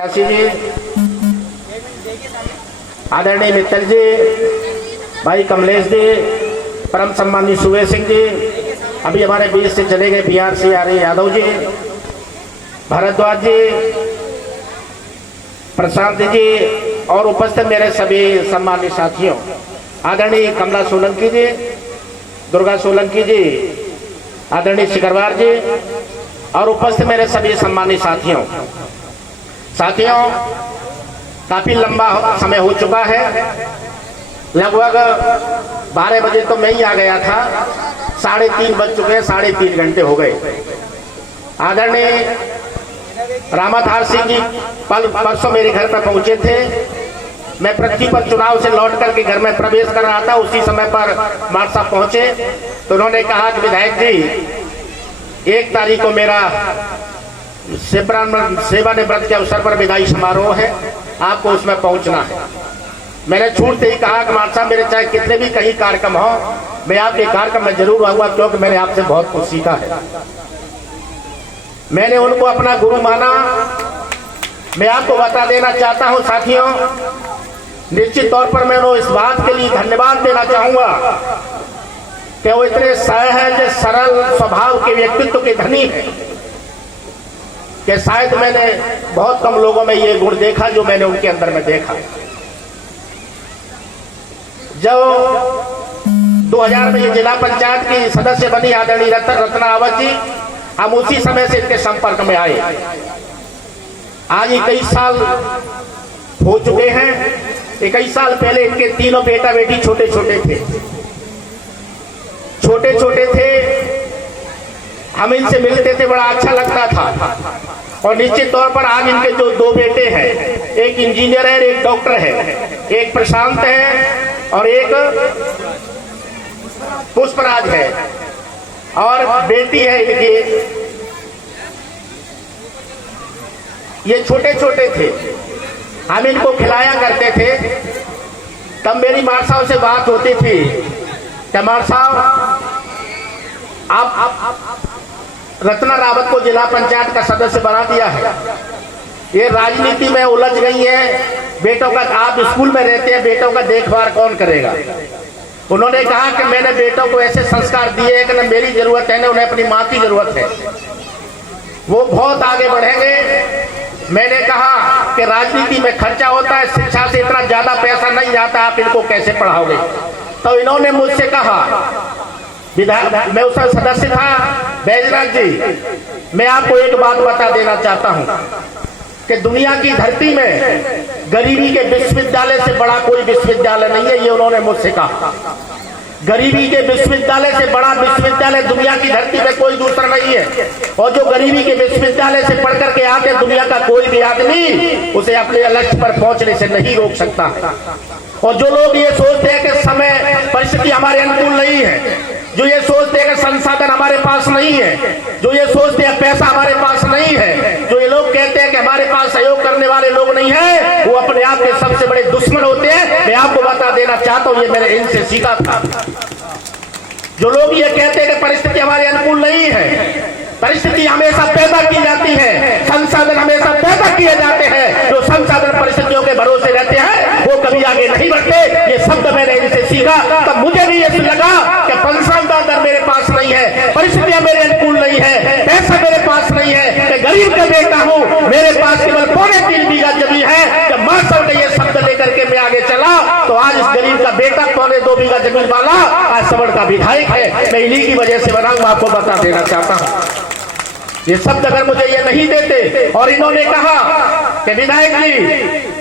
जी, आदरणीय मित्तल जी, भाई कमलेश जी, परम सम्मानित सुबे सिंह जी, अभी हमारे बीच से चले गए बिहार से आ रहे यादव जी, भरद्वाज जी, प्रशांत जी और उपस्थित मेरे सभी सम्मानित साथियों, आदरणीय कमला सोलंकी जी, दुर्गा सोलंकी जी, आदरणीय शिखरवार जी और उपस्थित मेरे सभी सम्मानित साथियों, काफी लंबा समय हो चुका है। लगभग 12 बजे तो मैं ही आ गया था, 3:30 बज चुके हैं, 3.5 घंटे हो गए। आदरणीय रामाधार सिंह जी परसों मेरे घर पर पहुंचे थे। मैं पृथ्वी पर चुनाव से लौट करके घर में प्रवेश कर रहा था, उसी समय पर मार साहब पहुंचे तो उन्होंने कहा कि विधायक जी 1 तारीख को मेरा सेवानिवृत्त के अवसर पर विदाई समारोह है, आपको उसमें पहुंचना है। मैंने छूटते ही कहा कि मार साहब मेरे चाहे कितने भी कहीं कार्यक्रम हो, मैं आपके कार्यक्रम में जरूर आऊंगा क्योंकि मैंने आपसे बहुत कुछ सीखा है। मैंने उनको अपना गुरु माना। मैं आपको बता देना चाहता हूं साथियों, निश्चित तौर पर मैं उन्हें इस बात के लिए धन्यवाद देना चाहूंगा कि वो इतने सहज सरल स्वभाव के व्यक्तित्व के धनी है कि शायद मैंने बहुत कम लोगों में ये गुण देखा जो मैंने उनके अंदर में देखा। जब 2000 में ये जिला पंचायत की सदस्य बनी आदरणीय रत्नावत जी, हम उसी समय से इनके संपर्क में आए। आज 21 साल हो चुके हैं। 21 साल पहले इनके तीनों बेटा बेटी छोटे छोटे थे। हम इनसे मिलते थे, बड़ा अच्छा लगता था। और निश्चित तौर पर आज इनके जो 2 बेटे हैं, एक इंजीनियर है, एक डॉक्टर है, एक प्रशांत है और एक पुष्पराज है और बेटी है इनकी। ये छोटे छोटे थे, हम इनको खिलाया करते थे। तब मेरी मार साहब से बात होती थी कि मार साहब आप रत्ना रावत को जिला पंचायत का सदस्य बना दिया है, ये राजनीति में उलझ गई है, बेटों का आप स्कूल में रहते हैं, बेटों का देखभाल कौन करेगा। उन्होंने कहा कि मैंने बेटों को ऐसे संस्कार दिए कि न मेरी जरूरत है न उन्हें अपनी माँ की जरूरत है, वो बहुत आगे बढ़ेंगे। मैंने कहा कि राजनीति में खर्चा होता है, शिक्षा से इतना ज्यादा पैसा नहीं जाता, आप इनको कैसे पढ़ाओगे। तो इन्होंने मुझसे कहा, मैं उसका सदस्य था, बैजनाथ जी, मैं आपको एक बात बता देना चाहता हूं कि दुनिया की धरती में गरीबी के विश्वविद्यालय से बड़ा कोई विश्वविद्यालय नहीं है। ये उन्होंने मुझसे कहा, गरीबी के विश्वविद्यालय से बड़ा विश्वविद्यालय दुनिया की धरती में कोई दूसरा नहीं है। और जो गरीबी के विश्वविद्यालय से पढ़ करके आते दुनिया का कोई भी आदमी उसे अपने लक्ष्य पर पहुंचने से नहीं रोक सकता। और जो लोग ये सोचते हैं कि समय परिस्थिति हमारे अनुकूल नहीं है, जो ये सोचते हैं कि संसाधन हमारे पास नहीं है, जो ये सोचते हैं पैसा हमारे पास नहीं है, जो ये लोग कहते हैं कि हमारे पास सहयोग करने वाले लोग नहीं है, वो अपने आप के सबसे बड़े दुश्मन होते हैं। मैं आपको बता देना चाहता हूं, ये मैंने इनसे सीखा था। जो लोग ये कहते हैं कि परिस्थिति हमारे अनुकूल नहीं है, परिस्थिति हमेशा पैदा की जाती है, संसाधन हमेशा पैदा किए जाते हैं। जो संसाधन परिस्थितियों के भरोसे रहते हैं वो कभी आगे नहीं बढ़ते। ये शब्द मैंने इनसे सीखा। तब मुझे भी ये लगा कि पेंशन का दर मेरे पास नहीं है, परिस्थितियां मेरे अनुकूल नहीं है, पैसा मेरे पास नहीं है, मैं गरीब का बेटा हूँ, मेरे पास केवल 3.25 बीघा जमीन है। जब मां साहब ने ये शब्द लेकर के मैं आगे चला तो आज इस गरीब का बेटा 2.25 बीघा जमीन वाला आज सबड़ का विधायक है। मैं इन्हीं की वजह से बनाऊंगा, आपको बता देना चाहता हूँ। ये शब्द अगर मुझे ये नहीं देते। और इन्होंने कहा कि विधायक जी,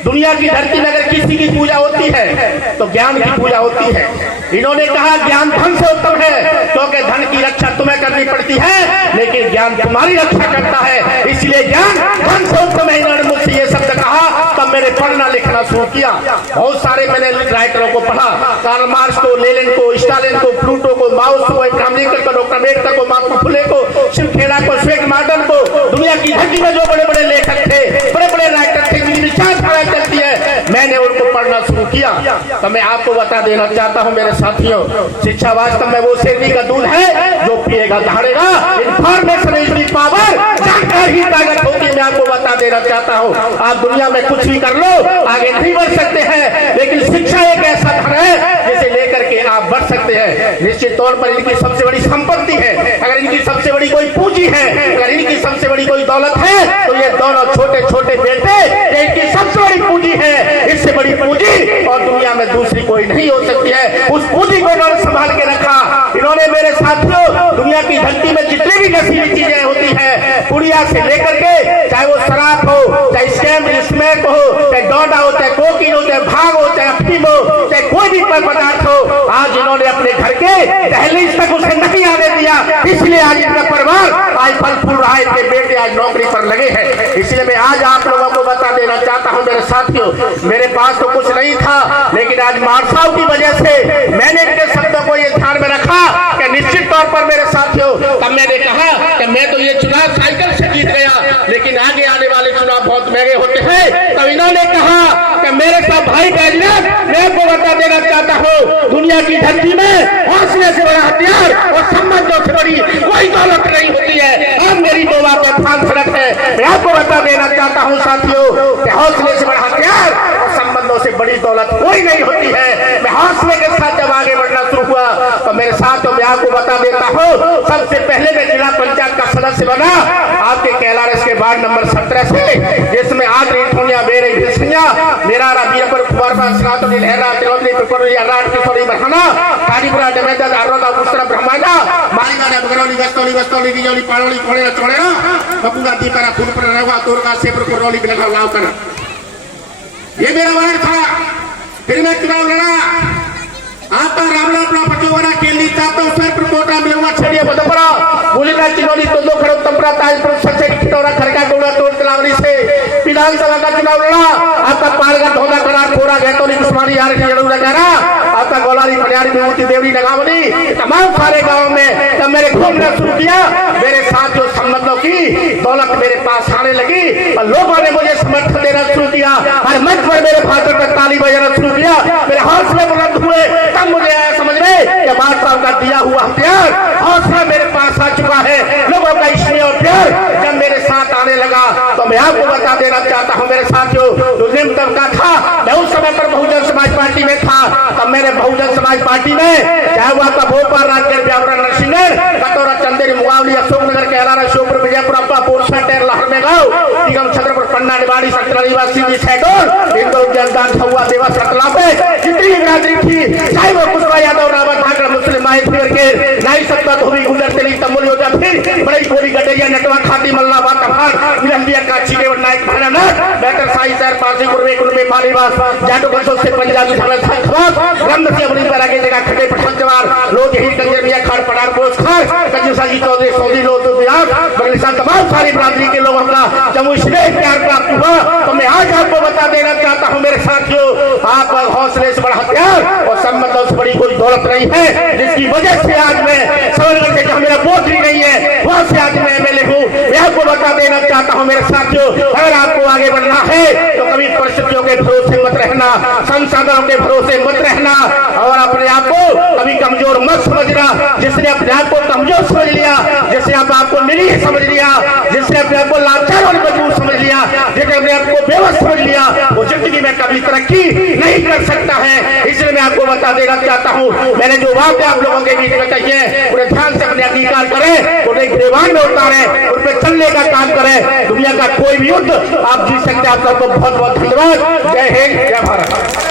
दुनिया की धरती में अगर किसी की पूजा होती है तो ज्ञान की पूजा होती है। इन्होंने कहा ज्ञान धन से उत्तम है, क्योंकि धन की रक्षा तुम्हें करनी पड़ती है लेकिन ज्ञान तुम्हारी रक्षा करता है, इसलिए ज्ञान धन से उत्तम है। इन्होंने मुझसे ये शब्द कहा, तब मैंने पढ़ना लिखना शुरू किया। बहुत सारे मैंने राइटरों को पढ़ा, कार्ल मार्क्स को, लेनिन को, स्टालिन को, प्लूटो को, माओ को, अब्राहम लिंकन को, डॉक्टर अम्बेडकर को, महात्मा फुले को, शिवखेड़ा को, श्वेत मार्टन को, दुनिया की धरती में जो बड़े बड़े लेखक थे, बड़े बड़े राइटर थे, जिनकी विचारधारा चलती है, मैंने उनको पढ़ना शुरू किया। तो मैं आपको बता देना चाहता हूं मेरे साथियों, शिक्षा वास्तव में वो शेरनी का दूध है जो पिएगा दहाड़ेगा। इंफॉर्मेशन इज द पावर, जानकारी ताकत होगी। मैं आपको बता देना चाहता हूं, आप दुनिया में कुछ भी कर लो, आगे नहीं बढ़ सकते हैं, लेकिन शिक्षा एक ऐसा धन है जिसे लेकर के आप बढ़ सकते हैं। निश्चित तौर पर इनकी सबसे बड़ी संपत्ति है, अगर इनकी सबसे बड़ी कोई पूंजी है, अगर इनकी सबसे बड़ी कोई दौलत है, तो ये दोनों छोटे छोटे बेटे इनकी सबसे बड़ी पूंजी है। इससे बड़ी पूंजी और दुनिया में दूसरी कोई नहीं हो सकती है। उस पूंजी को इन्होंने संभाल के रखा। इन्होंने मेरे साथियों दुनिया की धरती में जितनी भी नशीली चीजें होती है, पुड़िया से लेकर के, चाहे वो शराब हो, चाहे स्मैक हो, चाहे डोडा हो, चाहे कोकीन हो, चाहे भाग हो, चाहे अफीम हो, चाहे कोई भी पदार्थ हो, आज इन्होंने अपने घर के दहलीज तक उसे नहीं आने दिया। इसलिए आज इनका परिवार आज फल फूल रहा है, इनके बेटे आज नौकरी पर लगे हैं। इसलिए मैं आज आप लोगों को बता देना चाहता हूं मेरे साथियों, मेरे पास तो कुछ नहीं था, लेकिन आज मानसाव की वजह से मैंने इनके शब्दों को ये ध्यान में रखा कि निश्चित तौर पर मेरे साथियों, तब मैंने कहा कि मैं तो ये चुनाव साइकिल से जीत गया, लेकिन आगे आने वाले चुनाव बहुत महंगे होते हैं। तब इन्होंने कहा कि मेरे साथ भाई बैजनाथ, मैं आपको बता देना चाहता हूँ, दुनिया की धरती में हौसले से बड़ा हथियार और संबंधों से बड़ी कोई दौलत नहीं होती है। अब मेरी दो बातें ध्यान से रखें। मैं आपको बता देना चाहता हूँ साथियों कि हौसले से बड़ा हथियार और संबंधों से बड़ी दौलत कोई नहीं होती है। मैं हौसले के साथ जब आगे बढ़ना शुरू हुआ तो मेरे साथ मैं आपको बता देता हूँ, सबसे पहले मैं जिला पंचायत का सदस्य बना आपके कैलारस के वार्ड नंबर 17 से, जिसमें आज रेठोनिया बेरे भिसिया मेरा बीरपुर कुमार सनातनी लहरा तिरवली पिपरिया राट किशोरी बरहना काजीपुरा डमेदा आरोदा पुस्तर ब्रह्मांडा मालीगाना बगरौली गस्तौली वस्तौली बिजौली पाड़ोली कोड़ेरा चोड़ेरा बकुगा दीपारा फूलपुर रवा तोरका सेपुर कोरौली बिलखा लाव करना, ये मेरा वार्ड था। फिर मैं चुनाव लड़ा, आता रामला अपना पचोवरा केली चाहता हूं सर प्रकोटा मिलवा छड़िया बदपरा बोलिका चिनौली तो दो खड़ो तंपरा ताजपुर सबसे खिटौरा खरका गोड़ा तोड़ तलावली से विधानसभा का चुनाव लड़ा। आपका पालगा धोना करार खोरा गैतोली कुस्मानी यार की जड़ू लगाना, आपका गोलारी पनियारी विभूति देवरी नगावली तमाम सारे गांव में जब मैंने घूमना शुरू किया, मेरे साथ जो संबंधों की दौलत मेरे पास आने लगी और लोगों ने मुझे समर्थन देना शुरू किया। हर मंच पर मेरे भाषण पर ताली बजाना शुरू किया, मेरे हौसले बुलंद हुए। तब मुझे आया समझ में कि बात साहब का दिया हुआ हथियार हौसला मेरे पास आ चुका है। लोगों का स्नेह और प्यार जब मेरे साथ आने लगा तो मैं आपको बता देना चाहता हूं मेरे साथियों, जो निम्न तबका था मैं उस समय पर बहुजन समाज पार्टी में था। तब मैंने बहुजन समाज पार्टी में चाहे वो आपका भोपाल राजगढ़ व्यावरण नरसिंहगढ़ कटोरा चंदेरी मुआवली अशोकनगर कैलारा शिवपुर विजयपुर अप्पा पोरसा टेर लहर में गांव निगम छत्रपुर पन्ना निवाड़ी सत्रा निवासी शहडोल इंदौर जलदान छुआ देवा सकला पे जितनी बिरादरी थी, चाहे वो कुशवा यादव रावत ठाकर मुस्लिम माई फिर के नाई सत्ता धोबी गुजर तेली तमुल योजा फिर बड़ी गोली गडरिया नटवा खाती मल्ला बातफार विलंबिया का चिकेवर नायक भरनाथ बेहतर साई सर पासीपुर में कुल में पालीवास जाटो बंशों से पंजाबी थाना धनबाद रंग से अपनी पर आगे जगह खड़े पठान जवार लोग यही कंजर मियां खाड़ पठार पोस्ट खार कंजूसा जी चौधरी सौदी लोग तो बिहार बगलिसा तमाम सारी बिरादरी के लोगों का जब स्नेह प्यार प्राप्त हुआ तो मैं आज आपको बता देना चाहता हूं मेरे साथियों, आप हौसले से बड़ा हथियार और संबंधों से बड़ी कोई दौलत नहीं है, जिसकी वजह से आज मैं समझ करके जो मेरा वोट ही नहीं है वहां से आज मैं एमएलए हूं। मैं आपको बता देना चाहता हूं मेरे साथियों, अगर आपको आगे बढ़ना है तो कभी परिस्थितियों के भरोसे मत रहना, संसाधनों के भरोसे मत रहना और अपने आप को कभी कमजोर मत समझना। जिसने अपने आप को कमजोर समझ लिया, जिसने आपको निरीह समझ लिया, जिसने अपने आप को लाचार और मजबूर समझ लिया, जिसने अपने आप को बेबस समझ लिया, वो जिंदगी में कभी तरक्की नहीं कर सकता है। इसलिए मैं आपको बता देना चाहता हूँ, मैंने जो बात आप लोगों के बीच में कही है उन्हें ध्यान से अपने अंगीकार करें, उन्हें गिरबान में उतारें, उन पर चलने का काम करें। दुनिया का कोई भी युद्ध आप जीत सकते हैं। आप सबको बहुत बहुत धन्यवाद। जय हिंद, जय भारत।